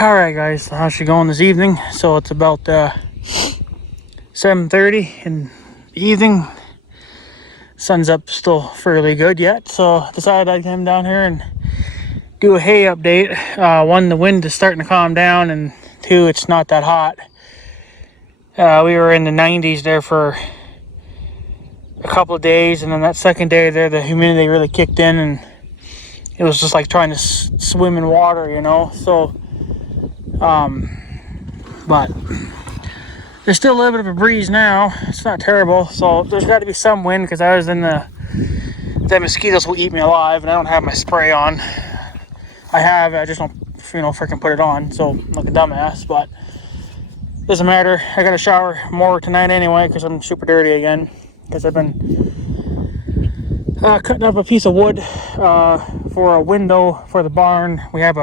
Alright guys, so how's she going this evening? So it's about 7:30 in the evening. Sun's up still fairly good yet, so decided I'd come down here and do a hay update. One, the wind is starting to calm down, and two, it's not that hot. We were in the 90s there for a couple of days, and then that second day there, the humidity really kicked in, and it was just like trying to swim in water, you know. So but there's still a little bit of a breeze now. It's not terrible, so there's got to be some wind, because I was in the mosquitoes will eat me alive, and I don't have my spray on. I just don't freaking put it on, so I'm like a dumbass. But doesn't matter. I gotta shower more tonight anyway, because I'm super dirty again, because I've been cutting up a piece of wood for a window for the barn. We have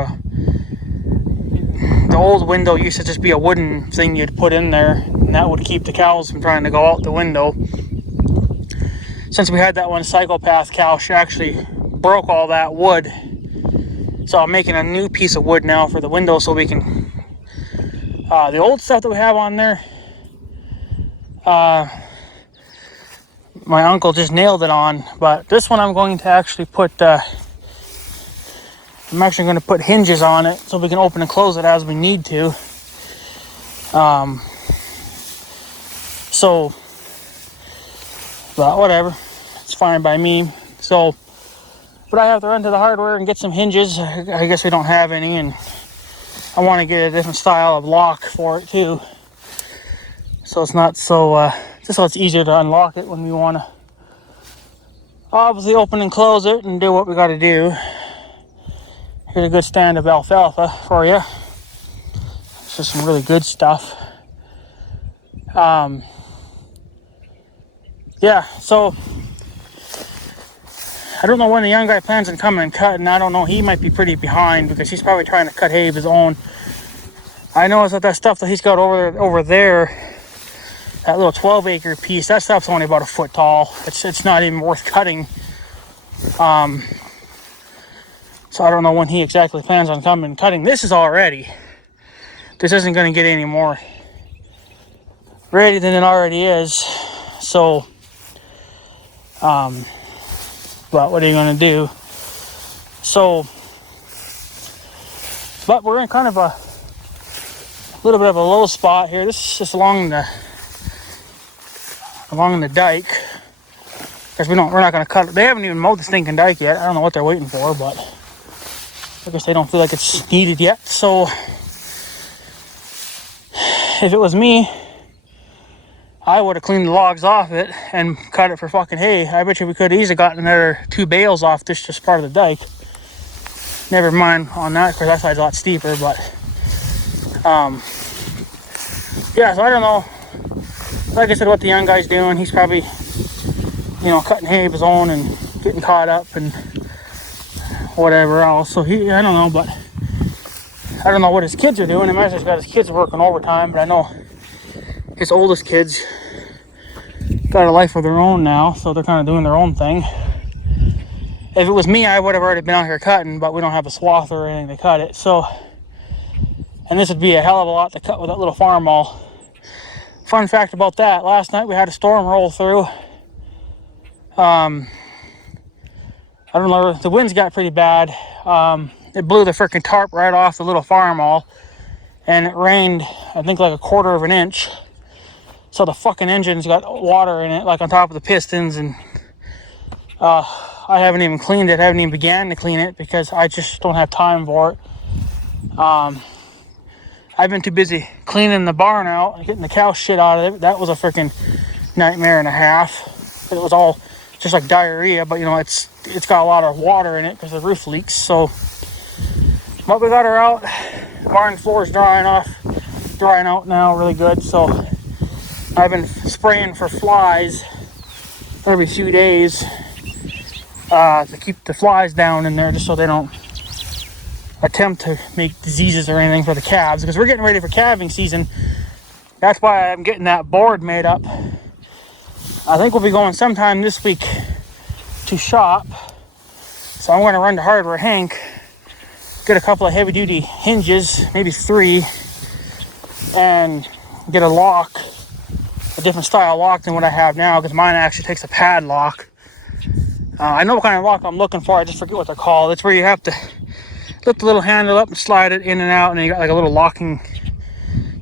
the old window used to just be a wooden thing you'd put in there, and that would keep the cows from trying to go out the window. Since we had that one psychopath cow, she actually broke all that wood. So I'm making a new piece of wood now for the window, so we can... the old stuff that we have on there, my uncle just nailed it on, but this one I'm going to actually put... I'm actually going to put hinges on it so we can open and close it as we need to. But whatever, it's fine by me. So, but I have to run to the hardware and get some hinges. I guess we don't have any, and I want to get a different style of lock for it too. So it's not so, just so it's easier to unlock it when we want to obviously open and close it and do what we got to do. Here's a good stand of alfalfa for you. It's just some really good stuff. Yeah, so I don't know when the young guy plans on coming and cutting. I don't know. He might be pretty behind, because he's probably trying to cut hay of his own. I know that stuff that he's got over there, that little 12-acre piece, that stuff's only about a foot tall. It's not even worth cutting. So I don't know when he exactly plans on coming and cutting. This is all ready. This isn't going to get any more ready than it already is. So, but what are you going to do? So, but we're in kind of a little bit of a low spot here. This is just along the dike, because we're not going to cut it. They haven't even mowed the stinking dike yet. I don't know what they're waiting for, but I guess they don't feel like it's needed yet. So if it was me, I would have cleaned the logs off it and cut it for fucking hay. I bet you we could have easily gotten another 2 bales off this just part of the dike. Never mind on that, because that side's a lot steeper. But yeah, so I don't know. Like I said, what the young guy's doing, he's probably cutting hay of his own and getting caught up and whatever else. So I don't know, but I don't know what his kids are doing. I imagine he's got his kids working overtime, but I know his oldest kids got a life of their own now, so they're kind of doing their own thing. If it was me, I would have already been out here cutting, but we don't have a swather or anything to cut it. So, and this would be a hell of a lot to cut with that little farm maul. Fun fact about that, last night we had a storm roll through. I don't know, the winds got pretty bad. It blew the freaking tarp right off the little farm maul, and it rained, I think, like a 1/4 of an inch. So the fucking engine's got water in it, like on top of the pistons, and I haven't even cleaned it. I haven't even began to clean it, because I just don't have time for it. I've been too busy cleaning the barn out and getting the cow shit out of it. That was a freaking nightmare and a half. It was all just like diarrhea, but it's got a lot of water in it because the roof leaks. So, but we got her out. The barn floor is drying out now really good. So I've been spraying for flies every few days to keep the flies down in there, just so they don't attempt to make diseases or anything for the calves, because we're getting ready for calving season. That's why I'm getting that board made up. I think we'll be going sometime this week to shop, so I'm going to run to Hardware Hank get a couple of heavy duty hinges, maybe 3, and get a lock, a different style lock than what I have now, because mine actually takes a padlock. I know what kind of lock I'm looking for, I just forget what they're called. It's where you have to lift the little handle up and slide it in and out, and then you got like a little locking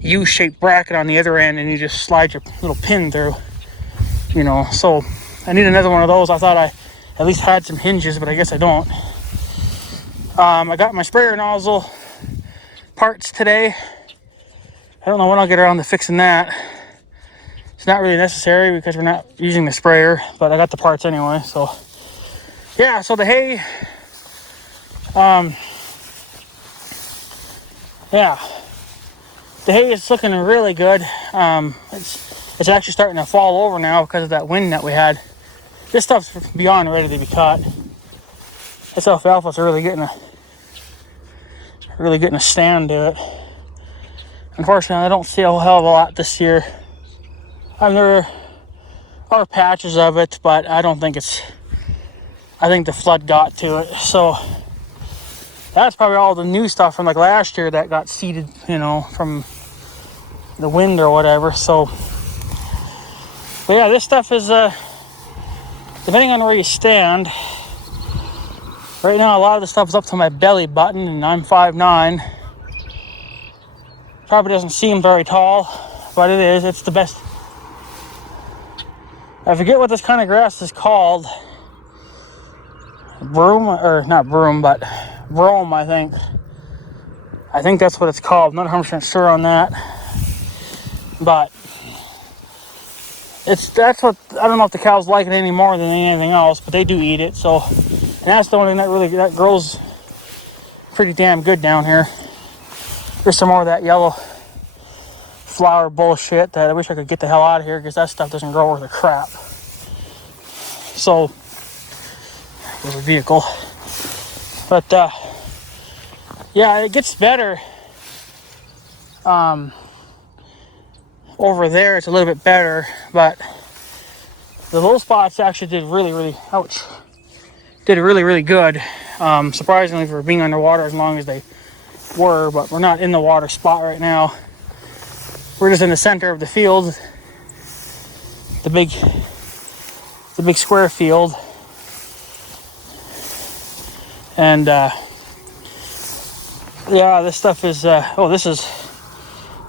U-shaped bracket on the other end, and you just slide your little pin through, you know. So I need another one of those. I thought I at least had some hinges, but I guess I don't. I got my sprayer nozzle parts today. I don't know when I'll get around to fixing that. It's not really necessary because we're not using the sprayer, but I got the parts anyway. So yeah, so the hay, yeah, the hay is looking really good. It's actually starting to fall over now because of that wind that we had. This stuff's beyond ready to be cut. This alfalfa's really getting a stand to it. Unfortunately, I don't see a hell of a lot this year. There are patches of it, but I don't think it's. I think the flood got to it. So that's probably all the new stuff from like last year that got seeded, you know, from the wind or whatever. So, but yeah, this stuff is depending on where you stand. Right now, a lot of the stuff is up to my belly button, and I'm 5'9". Probably doesn't seem very tall, but it is. It's the best. I forget what this kind of grass is called. Broom, or not broom, but brome, I think. I think that's what it's called. I'm not 100% sure on that. But that's what, I don't know if the cows like it any more than anything else, but they do eat it. So, and that's the one thing that grows pretty damn good down here. There's some more of that yellow flower bullshit that I wish I could get the hell out of here, because that stuff doesn't grow worth a crap. So, there's a vehicle. But, yeah, it gets better. Over there, it's a little bit better, but the low spots actually did really good. Surprisingly, for being underwater as long as they were, but we're not in the water spot right now. We're just in the center of the field, the big square field, and yeah, this stuff is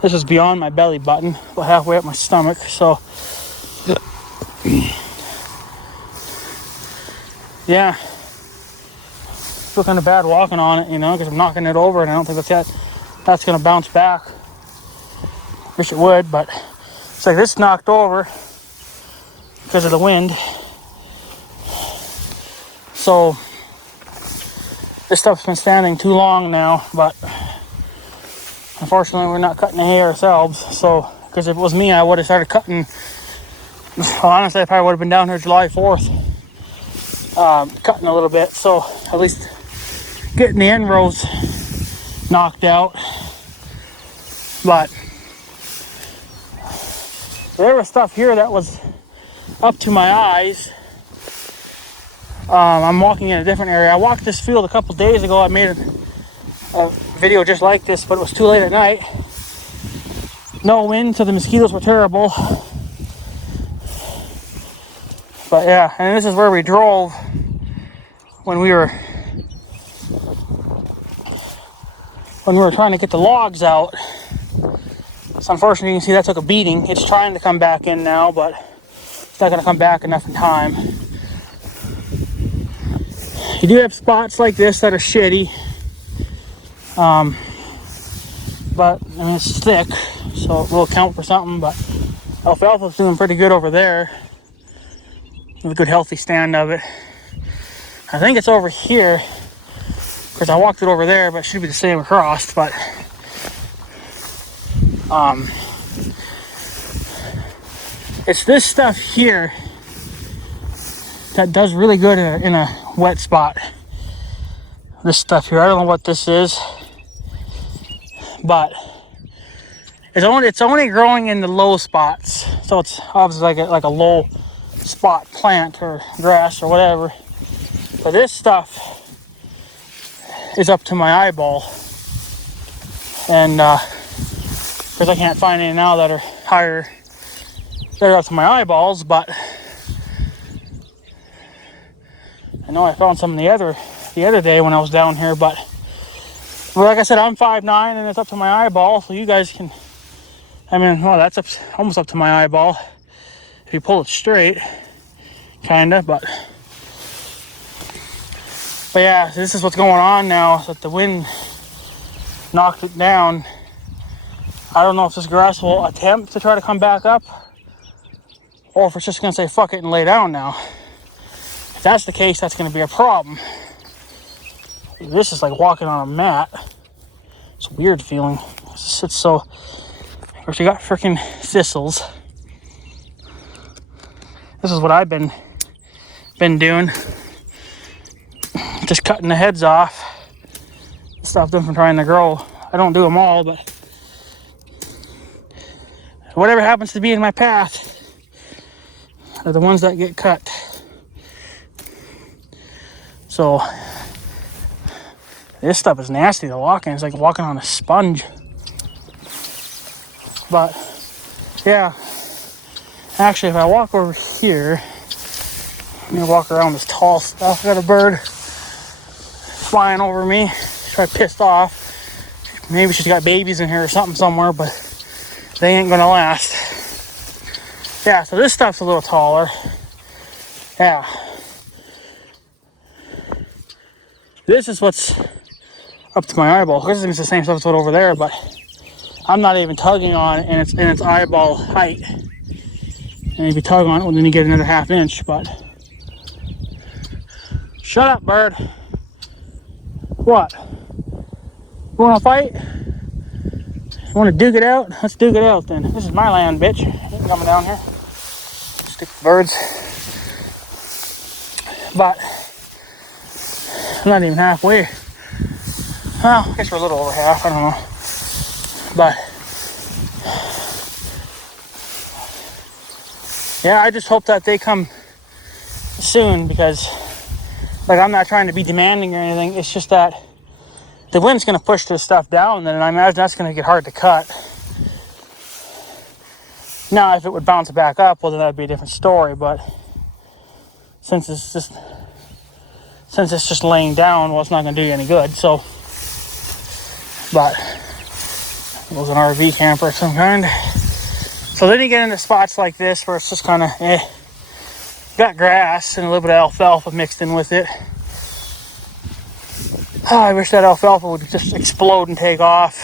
this is beyond my belly button, about halfway up my stomach. So yeah, feel kind of bad walking on it, you know, because I'm knocking it over, and I don't think that's gonna bounce back. Wish it would, but it's like this knocked over because of the wind. So this stuff's been standing too long now, but unfortunately we're not cutting the hay ourselves. So, because if it was me, I would have started cutting. Well, honestly, I probably would have been down here July 4th, cutting a little bit. So at least getting the end rows knocked out. But there was stuff here that was up to my eyes. I'm walking in a different area. I walked this field a couple days ago. I made a video just like this, but it was too late at night. No wind, so the mosquitoes were terrible. But yeah, and this is where we drove when we were trying to get the logs out. So unfortunately, you can see that took a beating. It's trying to come back in now, but it's not going to come back enough in time. You do have spots like this that are shitty. But I mean, it's thick, so it will count for something. But alfalfa's doing pretty good over there. With a good healthy stand of it. I think it's over here, because I walked it over there, but it should be the same across. But it's this stuff here that does really good in a wet spot. This stuff here, I don't know what this is, but it's only growing in the low spots. So it's obviously like a low spot plant or grass or whatever. But this stuff is up to my eyeball. And because I can't find any now that are higher, that are up to my eyeballs, but I know I found some the other day when I was down here, but well, like I said, I'm 5'9" and it's up to my eyeball, so you guys can, I mean, well, that's almost up to my eyeball if you pull it straight, kinda, but yeah, this is what's going on now, that the wind knocked it down. I don't know if this grass will attempt to try to come back up, or if it's just gonna say fuck it and lay down now. If that's the case, that's gonna be a problem. This is like walking on a mat. It's a weird feeling. It's so, of course you got freaking thistles. This is what I've been doing. Just cutting the heads off. Stop them from trying to grow. I don't do them all, but whatever happens to be in my path are the ones that get cut. So this stuff is nasty to walk in. It's like walking on a sponge. But yeah, actually, if I walk over here, I'm gonna walk around this tall stuff. I got a bird flying over me. She's probably pissed off. Maybe she's got babies in here or something somewhere, but they ain't gonna last. Yeah, so this stuff's a little taller. Yeah. This is what's up to my eyeball. This is the same stuff as what over there, but I'm not even tugging on it, and it's in its eyeball height. And if you tug on it, well, then you get another ½ inch, but shut up, bird. What? You wanna fight? You wanna duke it out? Let's duke it out then. This is my land, bitch. You ain't coming down here. Stick birds. But I'm not even halfway. Well, I guess we're a little over half, I don't know. But yeah, I just hope that they come soon, because like, I'm not trying to be demanding or anything. It's just that the wind's going to push this stuff down, and I imagine that's going to get hard to cut. Now, if it would bounce back up, well, then that would be a different story. But since it's just laying down, well, it's not going to do you any good. So, but it was an RV camper of some kind. So then you get into spots like this where it's just kind of got grass and a little bit of alfalfa mixed in with it. Oh, I wish that alfalfa would just explode and take off.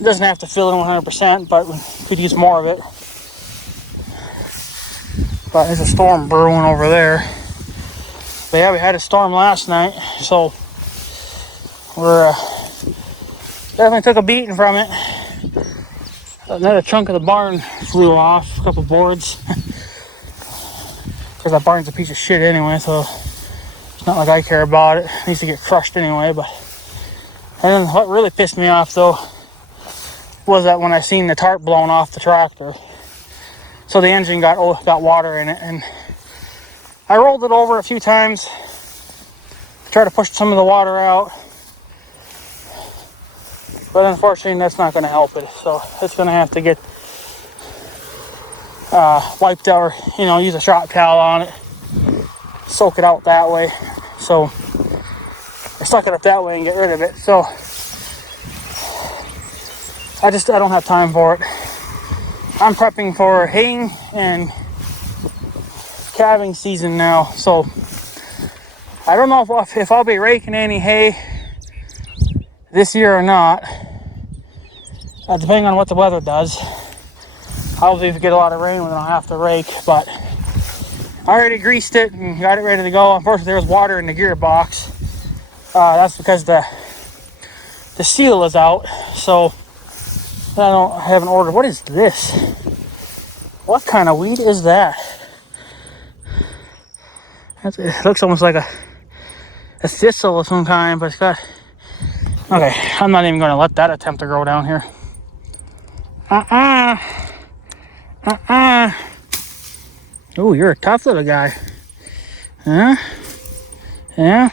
It doesn't have to fill in 100%, but we could use more of it. But there's a storm brewing over there. But yeah, we had a storm last night, so we're definitely took a beating from it. Another chunk of the barn flew off, a couple boards. Because that barn's a piece of shit anyway, so it's not like I care about it. It needs to get crushed anyway. But and then what really pissed me off though was that when I seen the tarp blown off the tractor, so the engine got water in it, and I rolled it over a few times to try to push some of the water out. But unfortunately, that's not going to help it. So it's going to have to get wiped out, or use a shop towel on it, soak it out that way. So I suck it up that way and get rid of it. So I don't have time for it. I'm prepping for haying and calving season now, so I don't know if I'll be raking any hay this year or not, depending on what the weather does. Hopefully, if we get a lot of rain, then I'll have to rake. But I already greased it and got it ready to go. Unfortunately, there was water in the gearbox. That's because the seal is out. So I haven't ordered. What is this? What kind of weed is that? It looks almost like a thistle of some kind, but it's got. Okay, I'm not even going to let that attempt to grow down here. Oh, you're a tough little guy. Huh? Yeah?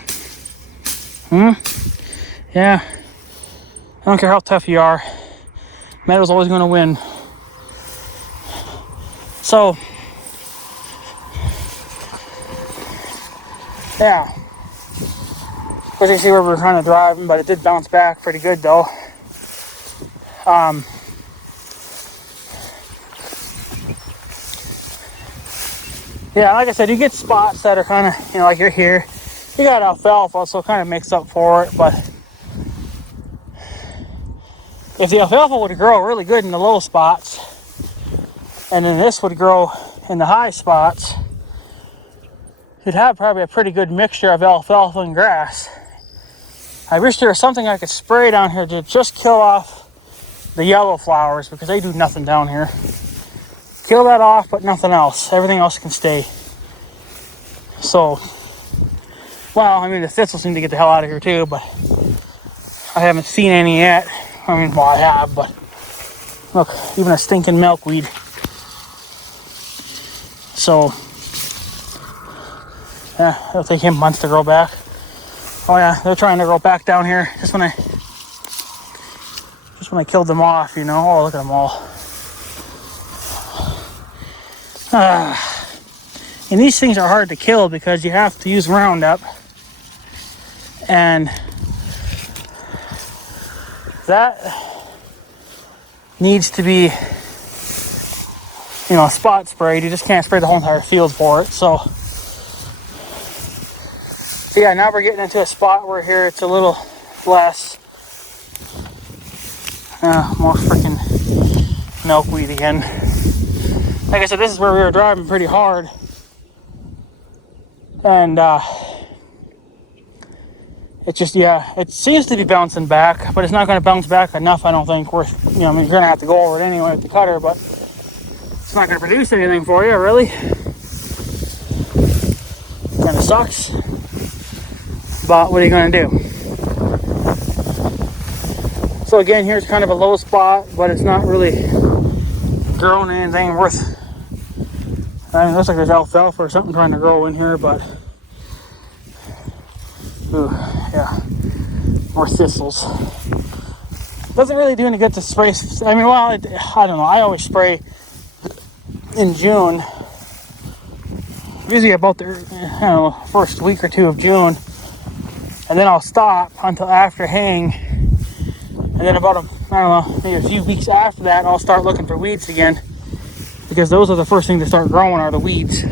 Yeah. I don't care how tough you are. Meadow's always going to win. So, yeah. Of course, you see where we're trying to drive them, but it did bounce back pretty good, though. Yeah, like I said, you get spots that are kind of, like you're here. You got alfalfa, so it kind of makes up for it, but if the alfalfa would grow really good in the low spots, and then this would grow in the high spots, you'd have probably a pretty good mixture of alfalfa and grass. I wish there was something I could spray down here to just kill off the yellow flowers, because they do nothing down here. Kill that off, but nothing else. Everything else can stay. So, well, I mean, the thistles need to get the hell out of here too, but I haven't seen any yet. I mean, well, I have, but look, even a stinking milkweed. So, yeah, it'll take him months to grow back. Oh yeah, they're trying to grow back down here. Just when I killed them off, Oh, look at them all. And these things are hard to kill because you have to use Roundup, and that needs to be, spot sprayed. You just can't spray the whole entire field for it. So yeah, now we're getting into a spot where here it's a little less. More freaking milkweed again. Like I said, this is where we were driving pretty hard. And it just, it seems to be bouncing back, but it's not going to bounce back enough, I don't think. You're going to have to go over it anyway with the cutter, but it's not going to produce anything for you, really. Kind of sucks. But what are you going to do? So again, here's kind of a low spot, but it's not really growing anything worth. I mean, it looks like there's alfalfa or something trying to grow in here, but ooh, yeah, more thistles. Doesn't really do any good to spray. I mean, well, I don't know. I always spray in June, usually about the first week or two of June, and then I'll stop until after haying, and then about maybe a few weeks after that, I'll start looking for weeds again, because those are the first thing to start growing are the weeds. It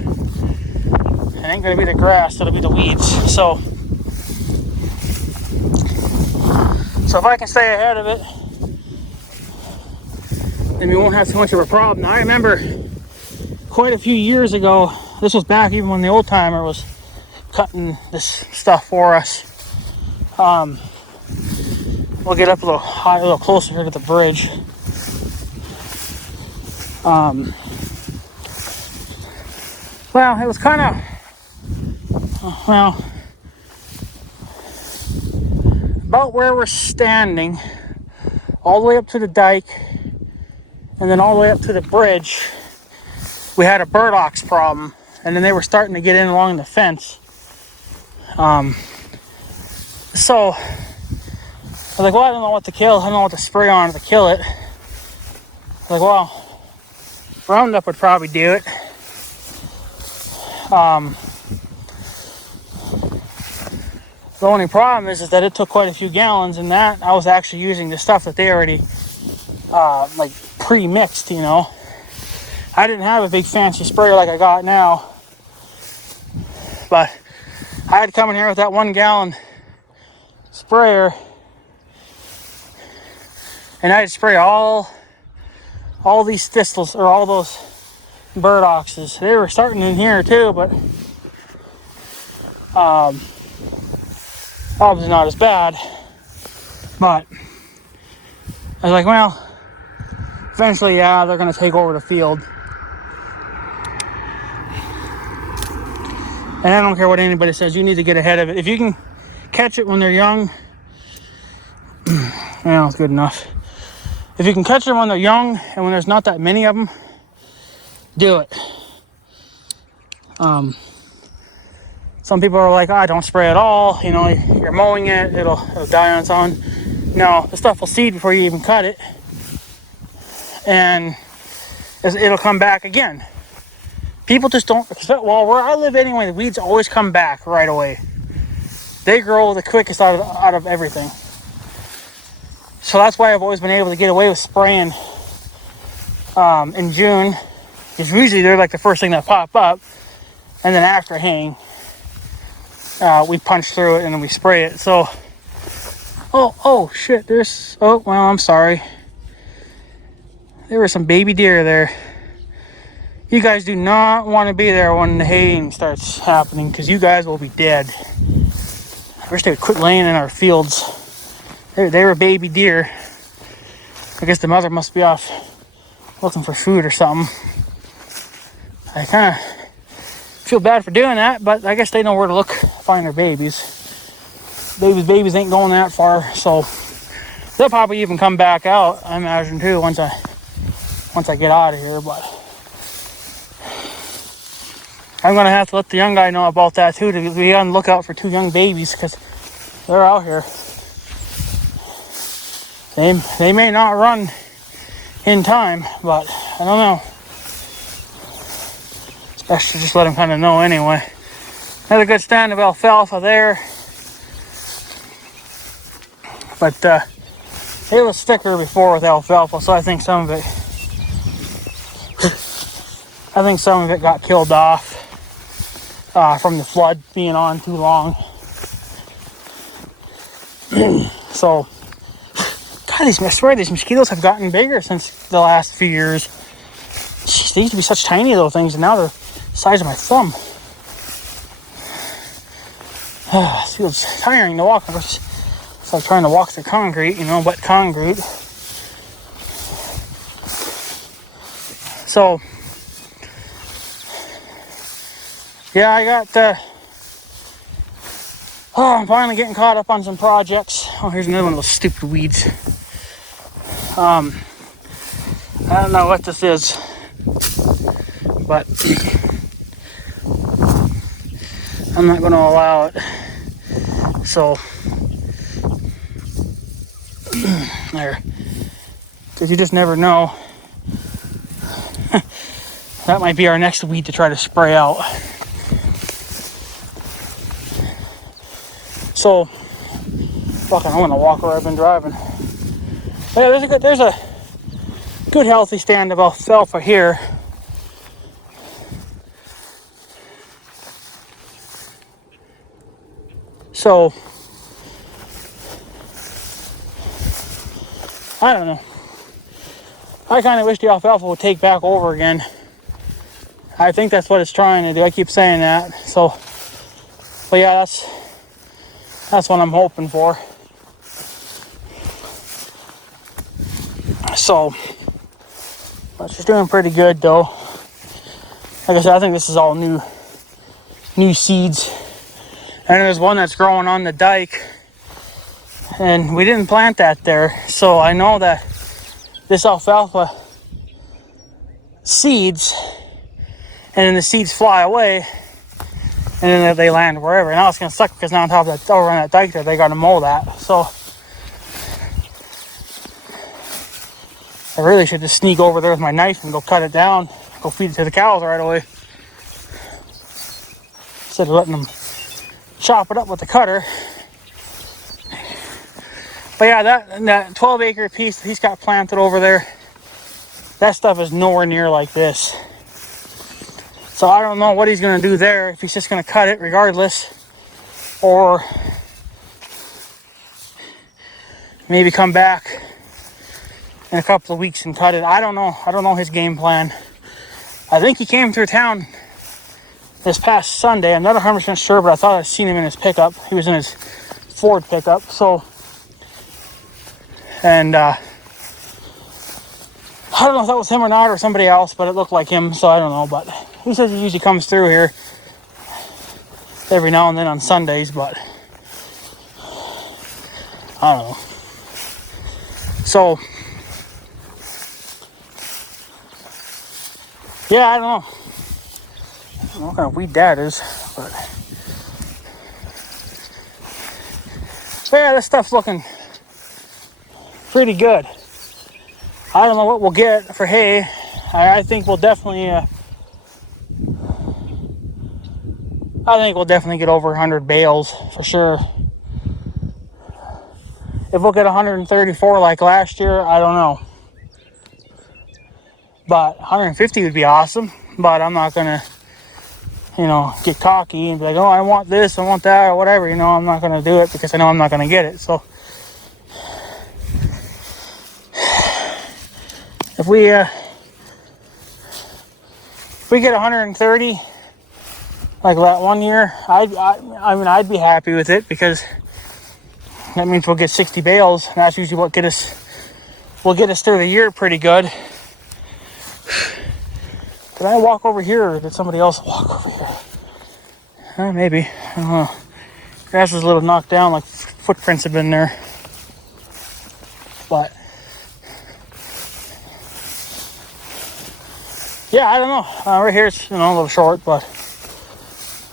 ain't gonna be the grass, it'll be the weeds. So if I can stay ahead of it, then we won't have too much of a problem. Now, I remember quite a few years ago, this was back even when the old timer was cutting this stuff for us. We'll get up a little closer here to the bridge. Well, it was kind of, about where we're standing, all the way up to the dike, and then all the way up to the bridge, we had a burdocks problem, and then they were starting to get in along the fence. So I was like, well, I don't know what to kill. I don't know what to spray on to kill it. I was like, well, Roundup would probably do it. The only problem is that it took quite a few gallons, and that I was actually using the stuff that they already like pre-mixed, I didn't have a big fancy sprayer like I got now, but I had to come in here with that 1 gallon sprayer, and I'd spray all these thistles, or all those burdocks. They were starting in here too, but obviously not as bad. But I was like, well, eventually, yeah, they're going to take over the field. And I don't care what anybody says, you need to get ahead of it. If you can catch it when they're young, well, it's good enough. If you can catch them when they're young and when there's not that many of them, do it. So Some people are like, don't spray at all. You know, you're mowing it, it'll die on its own. No, the stuff will seed before you even cut it, and it'll come back again. People just don't, well, where I live anyway, the weeds always come back right away. They grow the quickest out of everything. So that's why I've always been able to get away with spraying in June. Because usually they're like the first thing that pop up. And then after haying, we punch through it and then we spray it. So, oh shit, I'm sorry. There were some baby deer there. You guys do not want to be there when the haying starts happening, because you guys will be dead. I wish they would quit laying in our fields. They were baby deer. I guess the mother must be off looking for food or something. I kind of feel bad for doing that, but I guess they know where to look to find their babies. Babies ain't going that far, so they'll probably even come back out, I imagine, too, once I get out of here. But I'm gonna have to let the young guy know about that too, to be on the lookout for 2 young babies, because they're out here. They may not run in time, but I don't know. Best to just let them kind of know anyway. Another good stand of alfalfa there, but it was thicker before with alfalfa, so I think some of it got killed off from the flood being on too long. So, God, I swear these mosquitoes have gotten bigger since the last few years. Jeez, they used to be such tiny little things, and now they're the size of my thumb. It feels tiring to walk. It's like trying to walk through concrete, wet concrete. So, yeah, I got, I'm finally getting caught up on some projects. Oh, here's another one of those stupid weeds. I don't know what this is, but I'm not going to allow it. So, there. Because you just never know. That might be our next weed to try to spray out. So, fucking, I'm gonna walk where I've been driving. But yeah, there's a good healthy stand of alfalfa here. So, I don't know. I kind of wish the alfalfa would take back over again. I think that's what it's trying to do. I keep saying that. So, but yeah, that's what I'm hoping for. So, but she's doing pretty good though. Like I said, I think this is all new seeds. And there's one that's growing on the dike, and we didn't plant that there. So I know that this alfalfa seeds, and then the seeds fly away, and then they land wherever. Now it's gonna suck because now on top of that, over on that dike there, they gotta mow that. So I really should just sneak over there with my knife and go cut it down, go feed it to the cows right away, instead of letting them chop it up with the cutter. But yeah, that 12-acre piece that he's got planted over there, that stuff is nowhere near like this. So I don't know what he's going to do there, if he's just going to cut it regardless, or maybe come back in a couple of weeks and cut it. I don't know. I don't know his game plan. I think he came through town this past Sunday. I'm not 100% sure, but I thought I'd seen him in his pickup. He was in his Ford pickup. So, and I don't know if that was him or not, or somebody else, but it looked like him, so I don't know. But he says he usually comes through here every now and then on Sundays, but I don't know. So, yeah, I don't know what kind of weed that is, but So yeah, this stuff's looking pretty good. I don't know what we'll get for hay. I think we'll definitely get over 100 bales for sure. If we'll get 134 like last year, I don't know. But 150 would be awesome. But I'm not gonna, get cocky and be like, oh, I want this, I want that, or whatever. I'm not gonna do it because I know I'm not gonna get it. So if we get 130 like that one year, I'd be happy with it, because that means we'll get 60 bales, and that's usually what will get us through the year pretty good. Did I walk over here, or did somebody else walk over here? Maybe. I don't know. Grass was a little knocked down, like footprints have been there. But yeah, I don't know. Right here it's a little short, but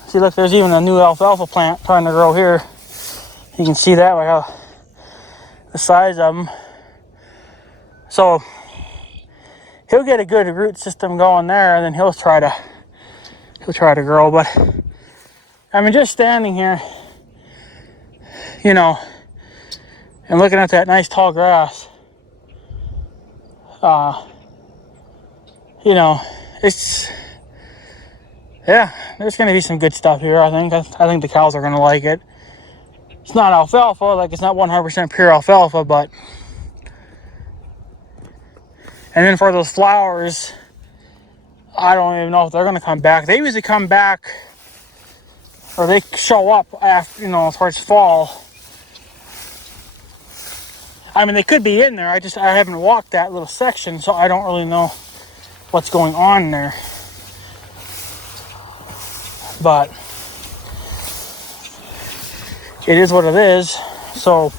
see, look, there's even a new alfalfa plant trying to grow here. You can see that, like how the size of them. So he'll get a good root system going there, and then he'll try to grow. But I mean, just standing here, and looking at that nice tall grass, it's, yeah, there's going to be some good stuff here. I think the cows are going to like it. It's not alfalfa, like it's not 100% pure alfalfa, but. And then for those flowers, I don't even know if they're going to come back. They usually come back, or they show up after, towards fall. I mean, they could be in there. I haven't walked that little section, so I don't really know what's going on there. But it is what it is. So,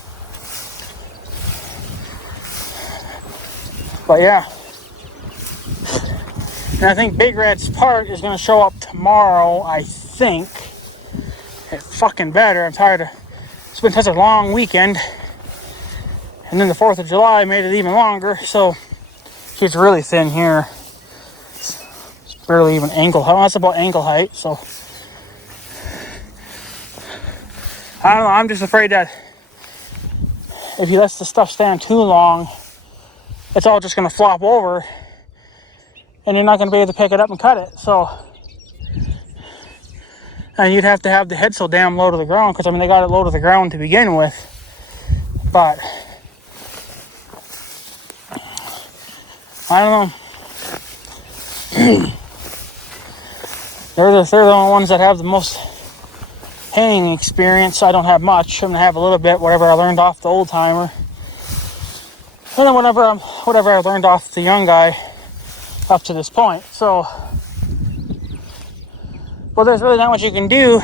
but yeah. And I think Big Red's part is going to show up tomorrow, I think. It fucking better. I'm tired of... It's been such a long weekend. And then the 4th of July made it even longer. So, she's really thin here. It's barely even ankle height. That's about ankle height, so... I don't know. I'm just afraid that if he lets the stuff stand too long, it's all just going to flop over. And you're not going to be able to pick it up and cut it. So... And you'd have to have the head so damn low to the ground, because, I mean, they got it low to the ground to begin with. But... I don't know. They're the only ones that have the most haying experience. I don't have much. I'm going to have a little bit, whatever I learned off the old timer. And then whatever I learned off the young guy up to this point. So, well, there's really not much you can do.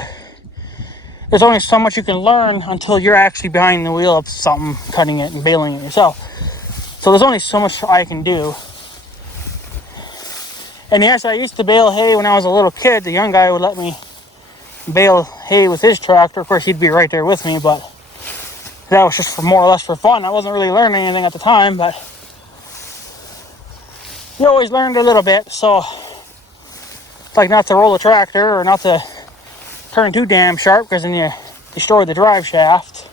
There's only so much you can learn until you're actually behind the wheel of something, cutting it and baling it yourself. So there's only so much I can do. And yes, I used to bale hay when I was a little kid. The young guy would let me bale hay with his tractor. Of course, he'd be right there with me, but that was just more or less for fun. I wasn't really learning anything at the time, but you always learned a little bit. So, like not to roll the tractor or not to turn too damn sharp, because then you destroy the drive shaft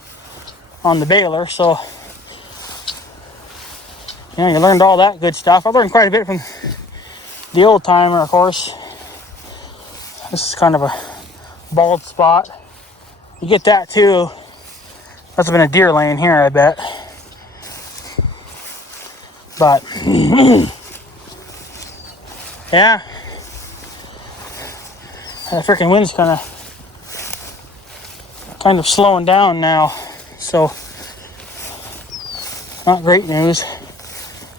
on the baler. So, you learned all that good stuff. I learned quite a bit from the old timer, of course. This is kind of a bald spot. You get that too. Must have been a deer laying here, I bet. But yeah, the freaking wind's kind of slowing down now, so not great news.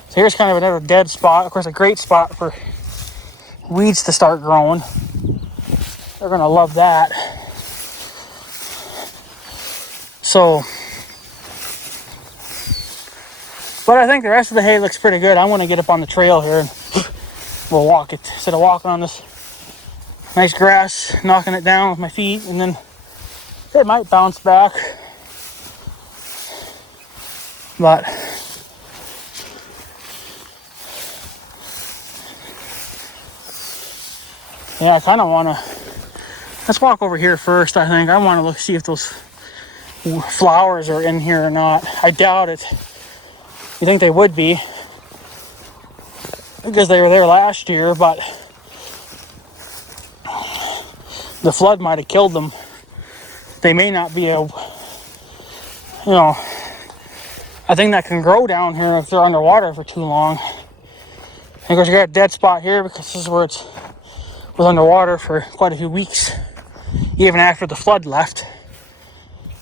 So here's kind of another dead spot. Of course, a great spot for weeds to start growing. They're gonna love that. So, but I think the rest of the hay looks pretty good. I want to get up on the trail here and we'll walk it instead of walking on this nice grass, knocking it down with my feet, and then it might bounce back. But yeah, I kind of want to, let's walk over here first. I think I want to look, see if those flowers are in here or not. I doubt it. You think they would be, because they were there last year, but the flood might have killed them. They may not be a, I think that can grow down here if they're underwater for too long. And of course, you got a dead spot here because this is where it was underwater for quite a few weeks, even after the flood left.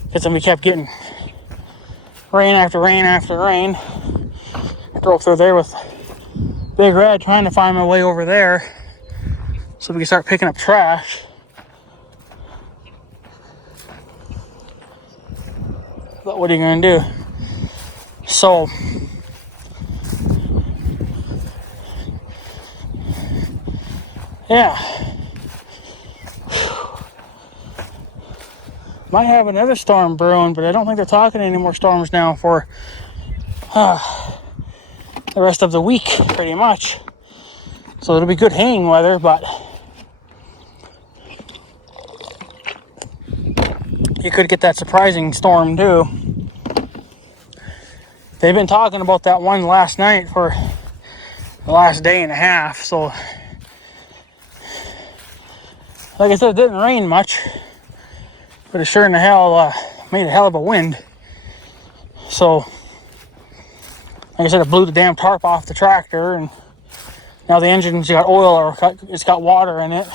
Because then we kept getting rain after rain after rain. I drove through there with Big Red trying to find my way over there so we can start picking up trash. But what are you going to do? So, yeah. Might have another storm brewing, but I don't think they're talking any more storms now for the rest of the week, pretty much. So it'll be good haying weather, but you could get that surprising storm too. They've been talking about that one last night for the last day and a half, so like I said, it didn't rain much, but it sure in the hell made a hell of a wind. So like I said, it blew the damn tarp off the tractor, and now the engine's got oil, or it's got water in it.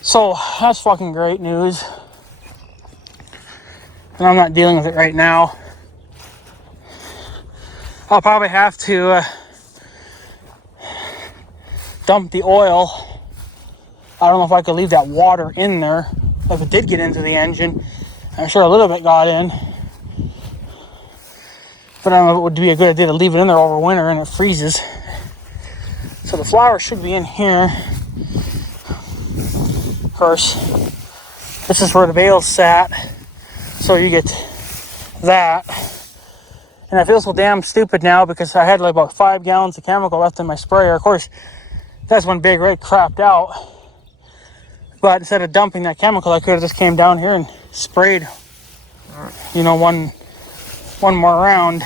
So that's fucking great news. And I'm not dealing with it right now. I'll probably have to dump the oil. I don't know if I could leave that water in there. If it did get into the engine, I'm sure a little bit got in. But I don't know if it would be a good idea to leave it in there over winter and it freezes. So the flour should be in here. Of course, this is where the bales sat. So you get that. And I feel so damn stupid now because I had like about 5 gallons of chemical left in my sprayer. Of course, that's when Big Red crapped out. But instead of dumping that chemical, I could have just came down here and sprayed, one more round.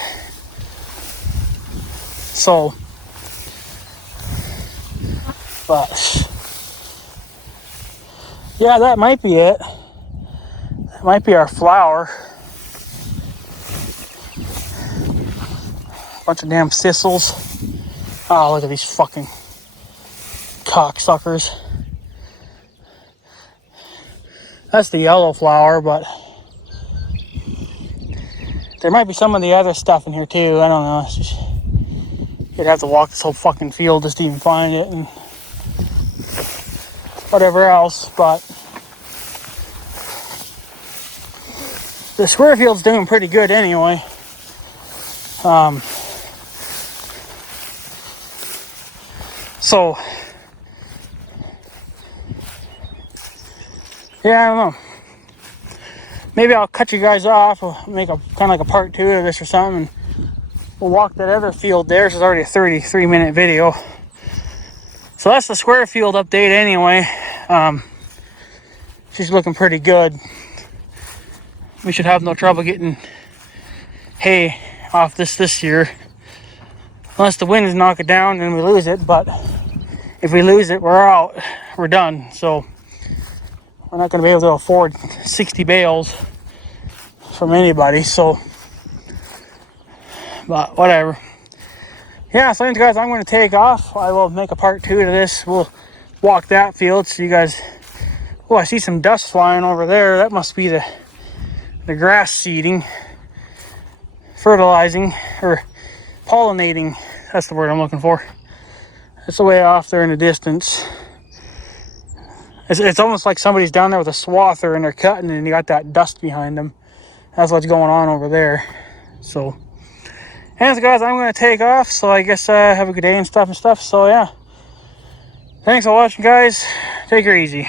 So, but yeah, that might be it. That might be our flour. Bunch of damn thistles. Oh, look at these fucking cocksuckers. That's the yellow flour, but there might be some of the other stuff in here too. I don't know. It's just, you'd have to walk this whole fucking field just to even find it, and whatever else. But the square field's doing pretty good anyway. So yeah, I don't know. Maybe I'll cut you guys off. We'll make a kind of like a part 2 of this or something. And we'll walk that other field there. This is already a 33-minute video. So that's the square field update anyway. She's looking pretty good. We should have no trouble getting hay off this year. Unless the winds knock it down and we lose it. But if we lose it, we're out. We're done. So we're not going to be able to afford 60 bales from anybody. So, but whatever. Yeah, so anyways, guys, I'm going to take off. I will make a part 2 to this. We'll walk that field so you guys... Oh, I see some dust flying over there. That must be the grass seeding. Fertilizing, or pollinating. That's the word I'm looking for. It's way off there in the distance. It's almost like somebody's down there with a swather and they're cutting and you got that dust behind them. That's what's going on over there. So, anyways, guys, I'm going to take off. So I guess have a good day and stuff. So, yeah. Thanks for watching, guys. Take her easy.